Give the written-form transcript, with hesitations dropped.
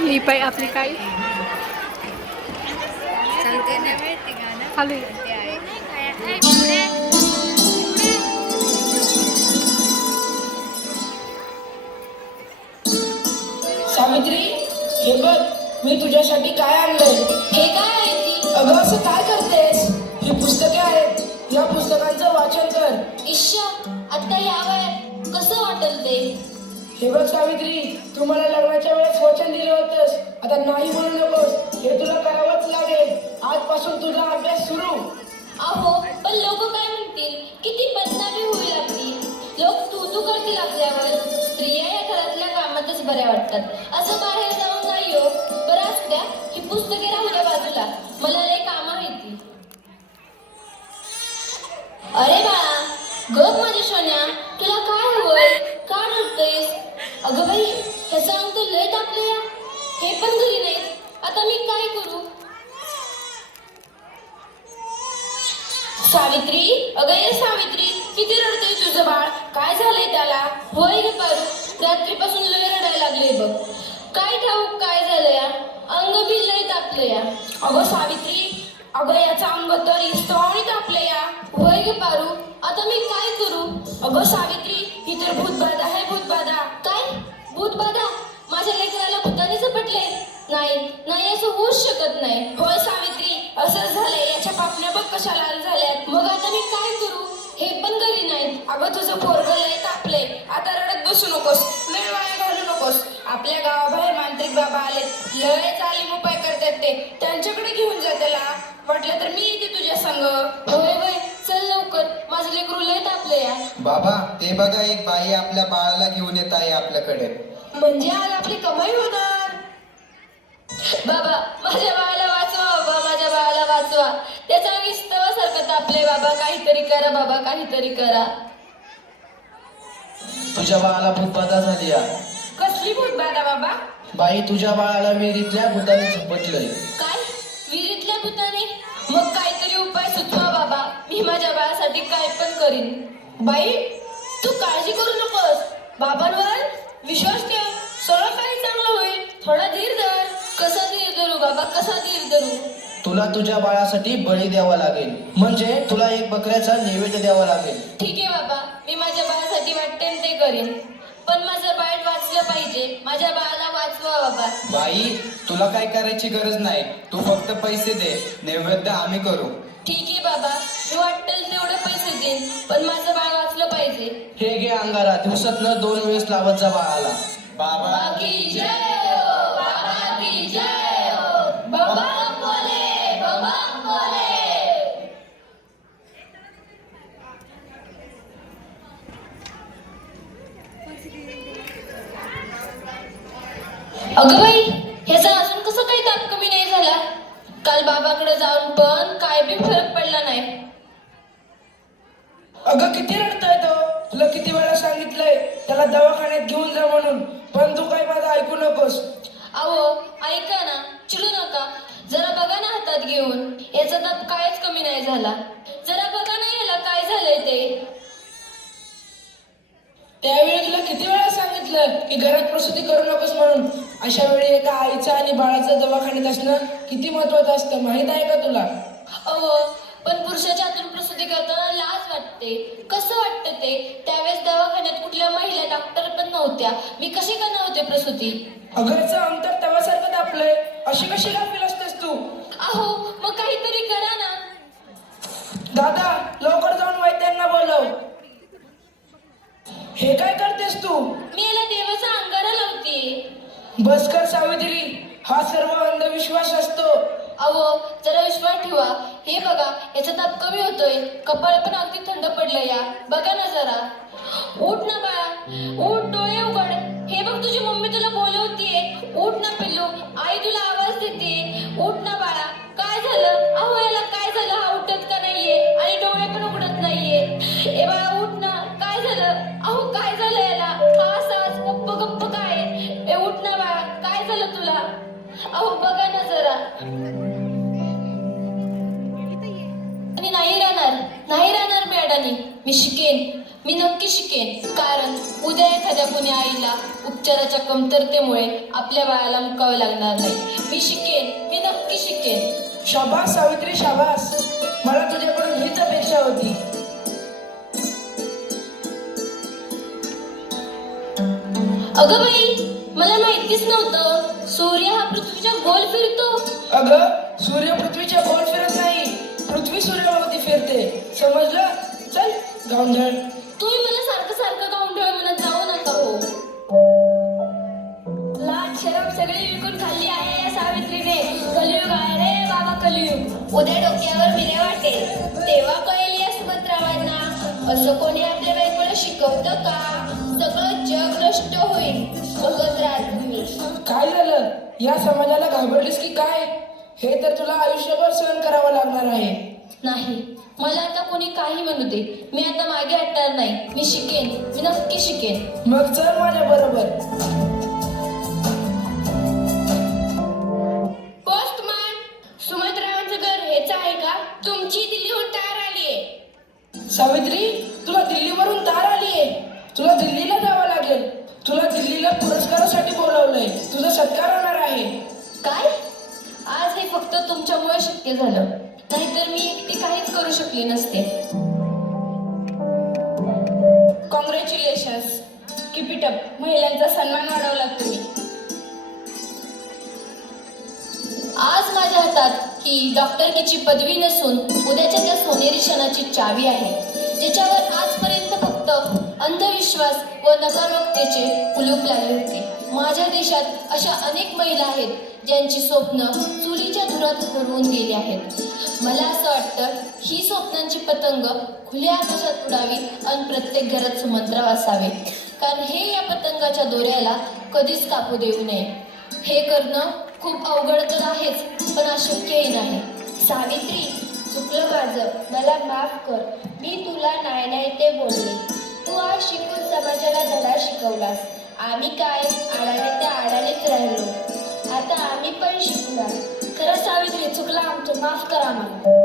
ही पाय आपली काय सांगते ना माहिती गाणं खाली ते आहे पुढे पुढे सावित्री, हे बघ मी तुझ्यासाठी काय आणलंय. हे काय आहे ती? अगं असं काय करतेस? ही पुस्तके आहेत, या पुस्तकांचं वाचन कर. ईश्या, आता या वयात कसं वाटेल ते? हे बघ सावित्री, तू मला लग्नाच्या वेळेस वचन दिलं होतंस, आता नाही म्हणू नकोस. हे तुला करावंच लागेल. आजपासून तुझा अभ्यास सुरू. अहो, पण लोक काय म्हणतील? किती बदनामी होईल आपली. लोक तू करतील आपल्यावर. स्त्रिया या घरातल्या कामातच बऱ्या वाटतात. असं बाहेर जाऊन नाही हो. बरं असू द्या, ही पुस्तके राहू द्या बाजूला. मला लय कामं आहेत ती. अरे बाळा, गप माझ्या सोन्या, तुला काय हवंय? का रडतोयस? अगं बाई, ह्याचा अंग तर लय तापलंय. हे पण घरी नाहीत. आता मी काय करू? सावित्री, अगं ये सावित्री, किती रडतोय तुझं बाळ? काय झालंय त्याला? होय ग पारू, रात्रीपासून लय रडायला लागले बघ. काय ठाऊक काय झालं या? अंग बी लय तापलं या. अगं सावित्री, अगं याचं अंग तर इस्तवाणी तापलं या. होय ग पारू, आता मी काय करू? अगं सावित्री, ही तर भूतबाधा आहे, भूतबाधा. काय? भूतबाधा? माझ्या लेकराला भूताने झपटले? नाही नाही, असं होऊच शकत नाही. होय सावित्री, असंच झालंय. याच्या पापण्या बघ कशा लाल झाल्यात. मग आता मी काय करू? हे पण घरी नाहीत. अगं तुझं पोरगं लय तापलंय. आता रडत बसू नकोस, लय वाया घालू नकोस. आपल्या गावाबाहेर मांत्रिक बाबा आले, लय चालीम उपाय करतात ते. त्यांच्याकडे घेऊन जा त्याला. वाटलं तर मी येते तुझ्या संग. होय होय, चल लवकर, माझं लेकरू लय तापलंय या. बाबा, ते बघा एक बाई आपल्या बाळाला घेऊन येत आहे आपल्याकडे. म्हणजे आज आपली कमाई होणार. बाबा, माझ्या बाळाला वाचवा. बाबा, माझ्या बाळाला वाचवा. त्याचा निस्तवासारखं तापले. बाबा, काहीतरी करा. बाबा, काहीतरी करा. तुझ्या बाळाला भूतबाधा झाली आहे. कसली भूतबाधा बाबा? बाई, तुझ्या बाळाला विहिरीतल्या भूताने झपटलंय. काय? विहिरीतल्या भूताने? मग काहीतरी उपाय सुचवा बाबा. मी माझ्या बाळासाठी काय पण करीन. बाई, तू काळजी करू नकोस. बाबांवर विश्वास ठेव. सगळं काही चांगलं होईल. थोडा धीर धर. कसा धीर धरू बाबा, कसा धीर धरू? तुला तुझ्या बाळासाठी बळी द्यावा लागेल. म्हणजे तुला एक बकऱ्याचा नैवेद्य द्यावा लागेल. ठीक आहे बाबा, मी माझ्या बाळासाठी वाटते ते करेन. पण माझं बाळ वाचलं पाहिजे. माझ्या बाळाला वाचवा बाबा. बाई, तुला काय करायची गरज नाही. तू फक्त पैसे दे, नैवेद्य आम्ही करू. ठीक आहे बाबा, मी वाटेल तेवढे पैसे देईन, पण माझं बाळ वाचलं पाहिजे. हे घे अंगारा, दिवसातनं 2 वेळेस लावत जा बाळाला. बाबा की जय हो, बाबा की जय हो. बाबा बोले, बाबा बोले. अगं बाई, ह्याचा अजून कसं काही ताप कमी नाही झाला? काल बाबाकडे जाऊन पण काय बी फरक पडला नाही. अगं किती रडतोय तो. तुला किती वेळा सांगितलंय त्याला दवाखान्यात घेऊन जा म्हणून, पण तू काय माझं ऐकू नकोस. अहो, ऐका ना, चिडू नका. जरा बघा ना हातात घेऊन. याचा ताप कायच कमी नाही झाला. जरा बघा ना याला काय झालंय ते. त्यावेळी तुला किती वेळा सांगितलं की घरात प्रसूती करू नकोस म्हणून. अशा वेळी एका आईचं आणि बाळाचं दवाखान्यात असणं किती महत्वाचं असतं, माहित आहे का तुला? अहो, पण पुरुषाच्या हातून प्रसूती करताना लाज वाटते. कसं वाटतं ते? त्यावेळेस दवाखान्यात कुठल्या महिला डॉक्टर पण नव्हत्या. मी कशी करणार होते प्रसूती? अगरचं अंतर तव्यासारखं तापलंय. अशी कशी गाफील असतेस तू? अहो, मग काहीतरी करा ना. दादा, लवकर जाऊन वैद्यांना बोलव. हे काय करतेस तू? मी याला देवाचा अंगारा लावते. बस कर सावित्री, हा सर्व अंधविश्वास असतो. अहो, जरा विश्वास ठेवा. हे बघा, याचा ताप कमी होतोय. कपाळ पण अगदी थंड पडलं या. बघा ना जरा. उठ ना बाळा, उठ, डोळे उघड. हे बघ, तुझी मम्मी तुला बोलवतीये. उठ ना पिल्लू, आई तुला आवाज देते. उठ ना बाळा. काय झालं? अहो, याला काय झालं? हा उठत का नाहीये आणि डोळे पण उघडत नाहीये. ए बाळा, उठ ना. काय झालं? अहो, काय झालं याला? हा असाच गप्प गप्प काय? ए उठ ना बाळा, काय झालं तुला? अहो, बघा ना जरा. आणि नाही राहणार, नाही राहणार मी अडाणी. मी शिकेन. मी नक्की शिकेन, कारण उद्या एखाद्या कोणी आईला उपचाराच्या कमतरतेमुळे आपल्या बाळाला मुकावे लागणार नाही. मी शिकेन, मी नक्की शिकेन. शाबास सावित्री शाबास. मला तुझ्याकडून हीच अपेक्षा होती. अगं बाई, मला माहितीच नव्हतं सूर्य हा पृथ्वीच्या गोल फिरतो. अगं सूर्य पृथ्वीच्या गोल फिरत नाही, पृथ्वी सूर्याभोवती फिरते. समजलं? चल गावंढळ. तुम्ही मला सारखं सारखं गावंढळ म्हणत जाऊ नका हो. लाज शरम सगळी विकून खाल्ली आहे या सावित्रीने. कलियुग आहे रे बाबा, कलियुग. उद्या डोक्यावर विरे वाटेल तेव्हा कळेल या सुभद्रावांना. असं कोणी आपल्या बायकोला शिकवतं का? सगळं जग नष्ट होईल. बघत राहा तुम्ही. काय झालं? या समाजाला घाबरलीस की काय? हे तर तुला आयुष्यभर सहन करावं लागणार आहे. नाही, मला आता कोणी काही म्हणू दे, मी आता मागे हटणार नाही. मी शिकेन, मी नक्की शिकेन. मग चल माझ्या बरोबर. पोस्टमन, सुमित्रावांचं घर हेच आहे का? तुमची दिल्लीहून तार आलीये. सावित्री, तुला दिल्लीवरून तार आलीये. तुला दिल्लीला जावं लागेल. तुला दिल्लीला पुरस्कारासाठी बोलावलंय. तुझा सत्कार होणार आहे. काय? आज हे फक्त तुमच्यामुळे शक्य झालं, नाहीतर मी एकटी काहीच करू शकले नसते. कॉंग्रॅच्युलेशन्स. Keep it up. महिलांचा सन्मान वाढवला तुम्ही. आज माझ्या हातात ही डॉक्टरकीची पदवी नसून उद्याच्या त्या सोनेरी क्षणाची चावी आहे, ज्याच्यावर आजपर्यंत फक्त अंधविश्वास व नकारात्मकतेचे कुलूप लागले होते. माझ्या देशात अशा अनेक महिला आहेत ज्यांची स्वप्न चुलीच्या धुरात हरवून गेली आहेत. मला असं वाटतं ही स्वप्नांची पतंग खुल्या आकाशात उडावी आणि प्रत्येक घरात सुमंत्र असावे, कारण हे या पतंगाच्या दोऱ्याला कधीच कापू देऊ नये. हे करणं खूप अवघड तर आहेच, पण अशक्यही नाही. सावित्री, चुकलं माझं, मला माफ कर. मी तुला नाही ते बोलले. तू आज शिकून समाजाला धडा शिकवलास. आम्ही काय आडाने त्या आडानेच राहिलो. आता आम्ही पण शिकणार. खरं सावित्री, चुकलं आमचं, माफ करा आम्हाला.